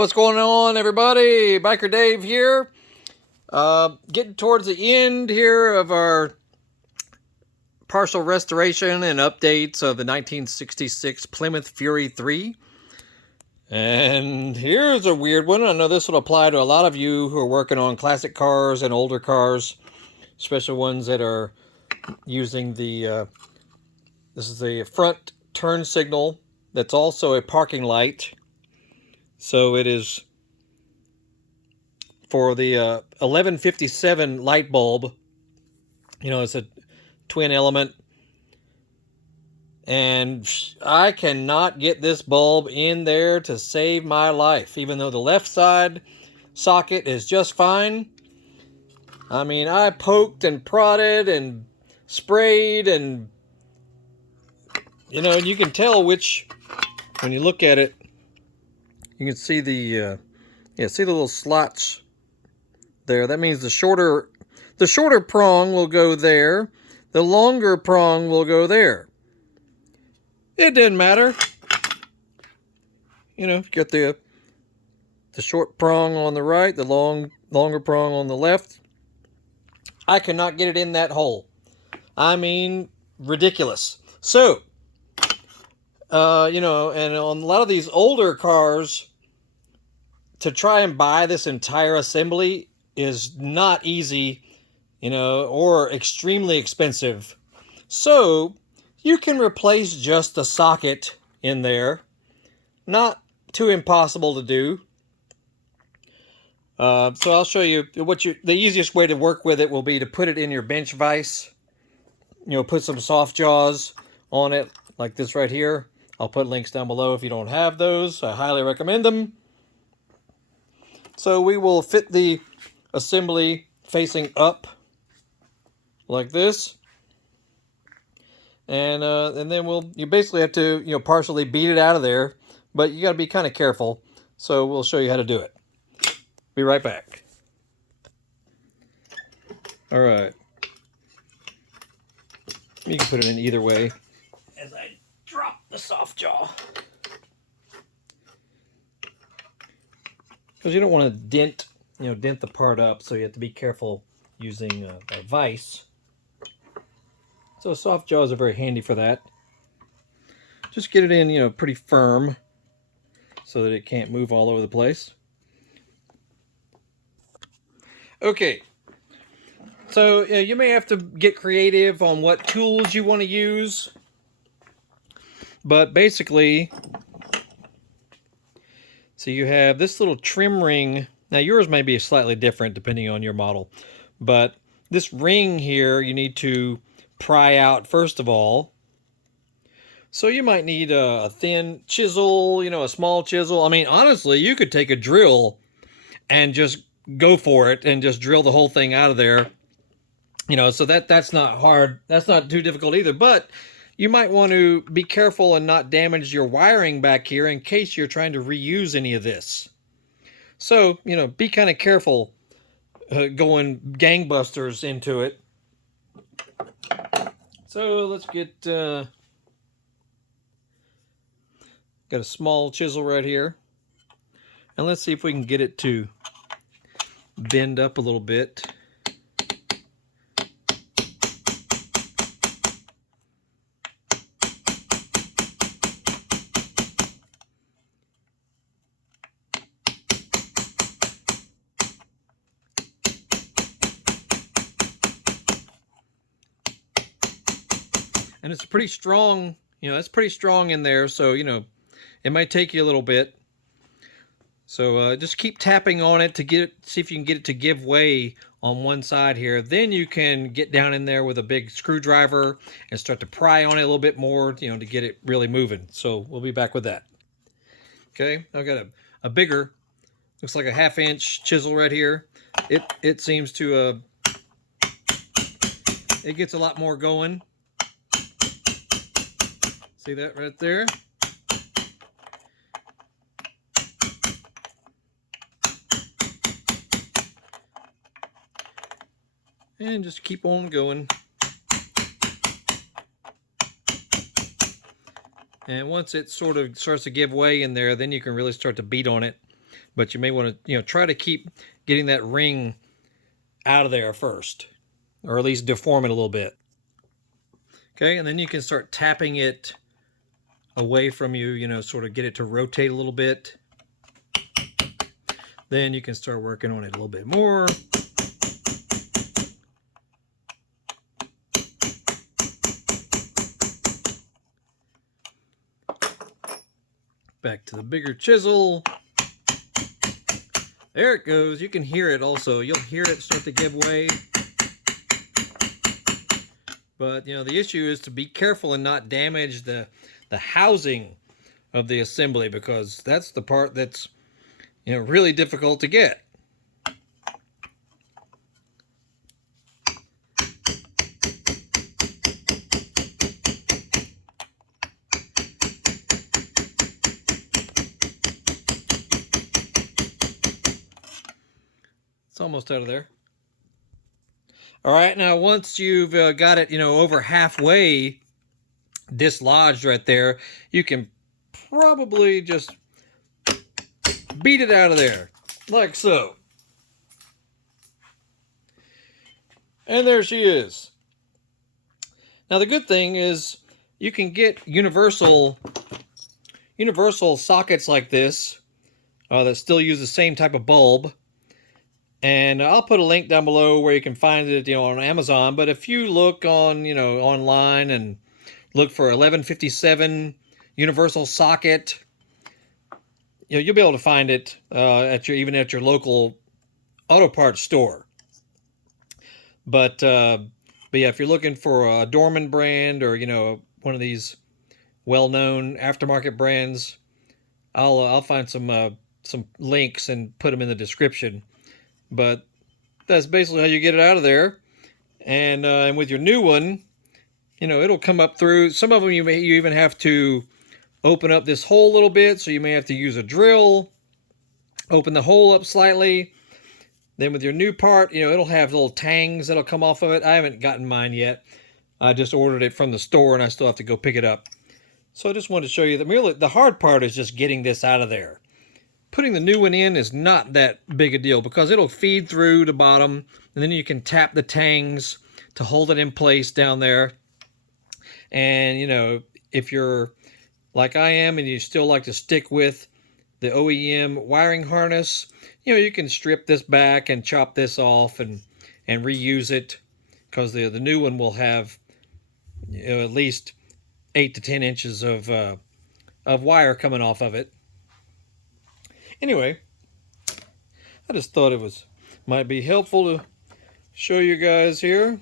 What's going on, everybody? Biker Dave here. Getting towards the end here of our partial restoration and updates of the 1966 Plymouth Fury III. And here's a weird one. I know this will apply to a lot of you who are working on classic cars and older cars, especially ones that are using the, this is the front turn signal that's also a parking light. So it is for the 1157 light bulb. You know, it's a twin element. And I cannot get this bulb in there to save my life, even though the left side socket is just fine. I mean, I poked and prodded and sprayed, and you know, you can tell which, when you look at it, you can see the see the little slots there. That means the shorter prong will go there, the longer prong will go there. It didn't matter. You know, you got the short prong on the right, the longer prong on the left. I cannot get it in that hole. I mean, ridiculous. So, you know, and on a lot of these older cars, to try and buy this entire assembly is not easy, you know, or extremely expensive. So you can replace just the socket in there. Not too impossible to do. So I'll show you the easiest way to work with it will be to put it in your bench vise. You know, put some soft jaws on it like this right here. I'll put links down below if you don't have those. I highly recommend them. So we will fit the assembly facing up like this. And then you basically have to, you know, partially beat it out of there, but you got to be kind of careful. So we'll show you how to do it. Be right back. All right. You can put it in either way as I drop the soft jaw. Because you don't want to dent the part up, so you have to be careful using a vise. So soft jaws are very handy for that. Just get it in, you know, pretty firm so that it can't move all over the place. Okay. So you may have to get creative on what tools you want to use. But basically, so you have this little trim ring. Now yours may be slightly different depending on your model. But this ring here you need to pry out first of all. So you might need a thin chisel, you know, a small chisel. I mean, honestly, you could take a drill and just go for it and just drill the whole thing out of there. You know, so that's not hard. That's not too difficult either. But you might want to be careful and not damage your wiring back here in case you're trying to reuse any of this. So, you know, be kind of careful going gangbusters into it. So let's get, got a small chisel right here. And let's see if we can get it to bend up a little bit. And it's pretty strong, you know, it's pretty strong in there, so, you know, it might take you a little bit. So just keep tapping on it to see if you can get it to give way on one side here. Then you can get down in there with a big screwdriver and start to pry on it a little bit more, you know, to get it really moving. So we'll be back with that. Okay, I've got a bigger, looks like a 1/2 inch chisel right here. It seems to, it gets a lot more going. See that right there? And just keep on going. And once it sort of starts to give way in there, then you can really start to beat on it. but you may want to, try to keep getting that ring out of there first, or at least deform it a little bit. Okay, and then you can start tapping it away from you, sort of get it to rotate a little bit. Then you can start working on it a little bit more. Back to the bigger chisel. There it goes. You can hear it also. You'll hear it start to give way. But, the issue is to be careful and not damage the housing of the assembly, because that's the part that's, really difficult to get. It's almost out of there. All right, now once you've got it, over halfway dislodged right there, you can probably just beat it out of there, like so. And there she is. Now the good thing is you can get universal sockets like this that still use the same type of bulb. And I'll put a link down below where you can find it, on Amazon. But if you look on, online and look for 1157 universal socket, you'll be able to find it even at your local auto parts store. But yeah, if you're looking for a Dorman brand or one of these well-known aftermarket brands, I'll find some links and put them in the description. But that's basically how you get it out of there. And with your new one, it'll come up through. Some of them you even have to open up this hole a little bit, so you may have to use a drill, open the hole up slightly. Then with your new part, it'll have little tangs that'll come off of it. I haven't gotten mine yet. I just ordered it from the store, and I still have to go pick it up. So I just wanted to show you that really the hard part is just getting this out of there. Putting the new one in is not that big a deal, because it'll feed through the bottom, and then you can tap the tangs to hold it in place down there. And, if you're like I am and you still like to stick with the OEM wiring harness, you can strip this back and chop this off and reuse it, because the new one will have at least 8 to 10 inches of wire coming off of it. Anyway, I just thought it might be helpful to show you guys here.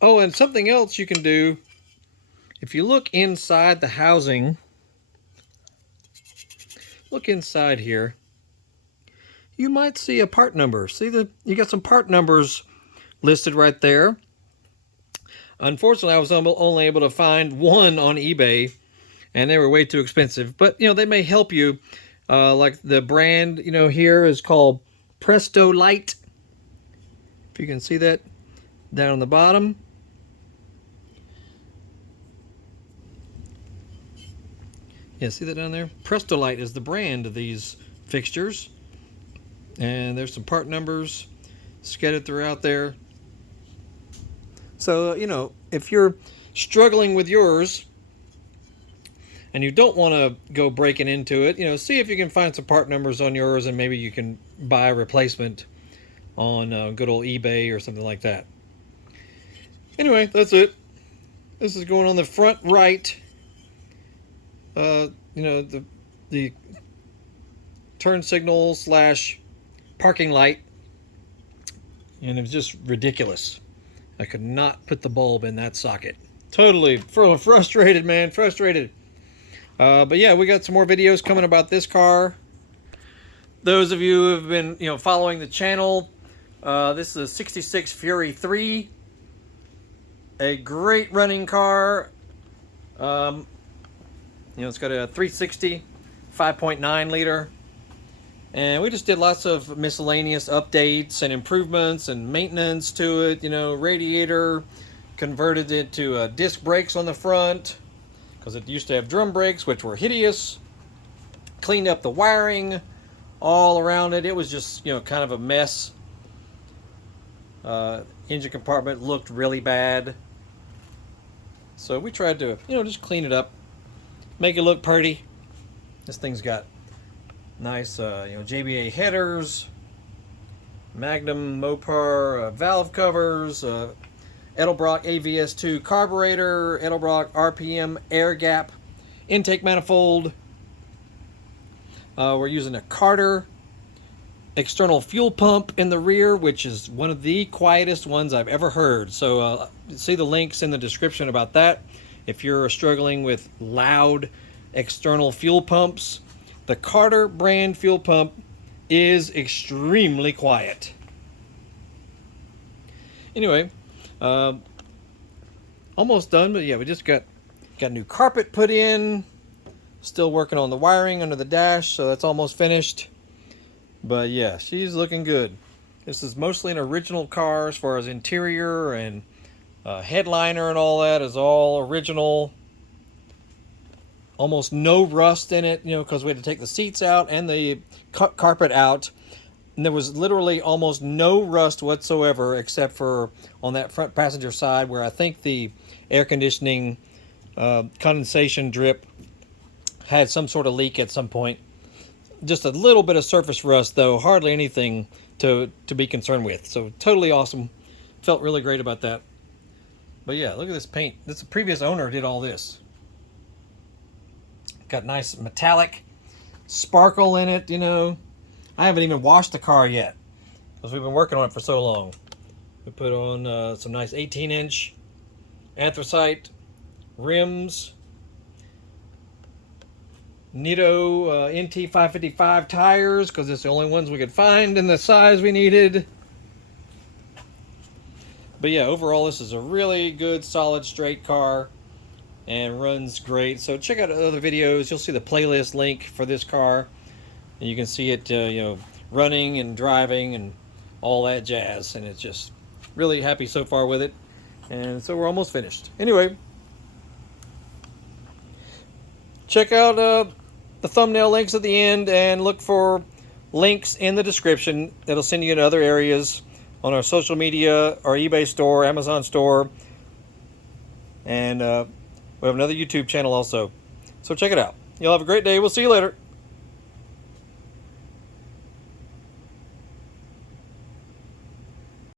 Oh, and something else you can do, if you look inside the housing, look inside here, you might see a part number. See you got some part numbers listed right there. Unfortunately, I was only able to find one on eBay, and they were way too expensive. But, they may help you. Like the brand, here is called Presto Light. If you can see that down on the bottom. Yeah, see that down there? Presto Light is the brand of these fixtures. And there's some part numbers scattered throughout there. So, if you're struggling with yours and you don't want to go breaking into it, see if you can find some part numbers on yours, and maybe you can buy a replacement on good old eBay or something like that. Anyway, that's it. This is going on the front right. The turn signal / parking light. And it was just ridiculous. I could not put the bulb in that socket. Totally frustrated, man. Frustrated. But yeah, we got some more videos coming about this car. Those of you who have been, following the channel, this is a '66 Fury 3. A great running car. It's got a 360, 5.9 liter. And we just did lots of miscellaneous updates and improvements and maintenance to it. Radiator, converted it to disc brakes on the front, because it used to have drum brakes, which were hideous. cleaned up the wiring all around it. It was just, you know, kind of a mess. Engine compartment looked really bad. So we tried to, you know, just clean it up, make it look pretty. This thing's got nice, you know, JBA headers, Magnum Mopar valve covers, Edelbrock AVS2 carburetor, Edelbrock RPM AirGap Intake Manifold. We're using a Carter external fuel pump in the rear, which is one of the quietest ones I've ever heard. So see the links in the description about that. If you're struggling with loud external fuel pumps, the Carter brand fuel pump is extremely quiet. Anyway, almost done, but yeah, we just got new carpet put in. Still working on the wiring under the dash, so that's almost finished. But yeah, she's looking good. This is mostly an original car as far as interior and headliner and all that is all original. Almost no rust in it, you know, because we had to take the seats out and the carpet out. And there was literally almost no rust whatsoever except for on that front passenger side where I think the air conditioning condensation drip had some sort of leak at some point. Just a little bit of surface rust though, hardly anything to be concerned with. So totally awesome. Felt really great about that. But yeah, look at this paint. This the previous owner did all this. Got nice metallic sparkle in it, you know. I haven't even washed the car yet because we've been working on it for so long. We put on some nice 18-inch anthracite rims, Nitto NT 555 tires because it's the only ones we could find in the size we needed. But yeah, overall this is a really good solid straight car and runs great. So check out other videos. You'll see the playlist link for this car and you can see it you know, running and driving and all that jazz, and it's just really happy so far with it. And so we're almost finished. Anyway, check out the thumbnail links at the end and look for links in the description that'll send you to other areas on our social media, our eBay store, Amazon store, and we have another YouTube channel also. So check it out. You'll have a great day. We'll see you later.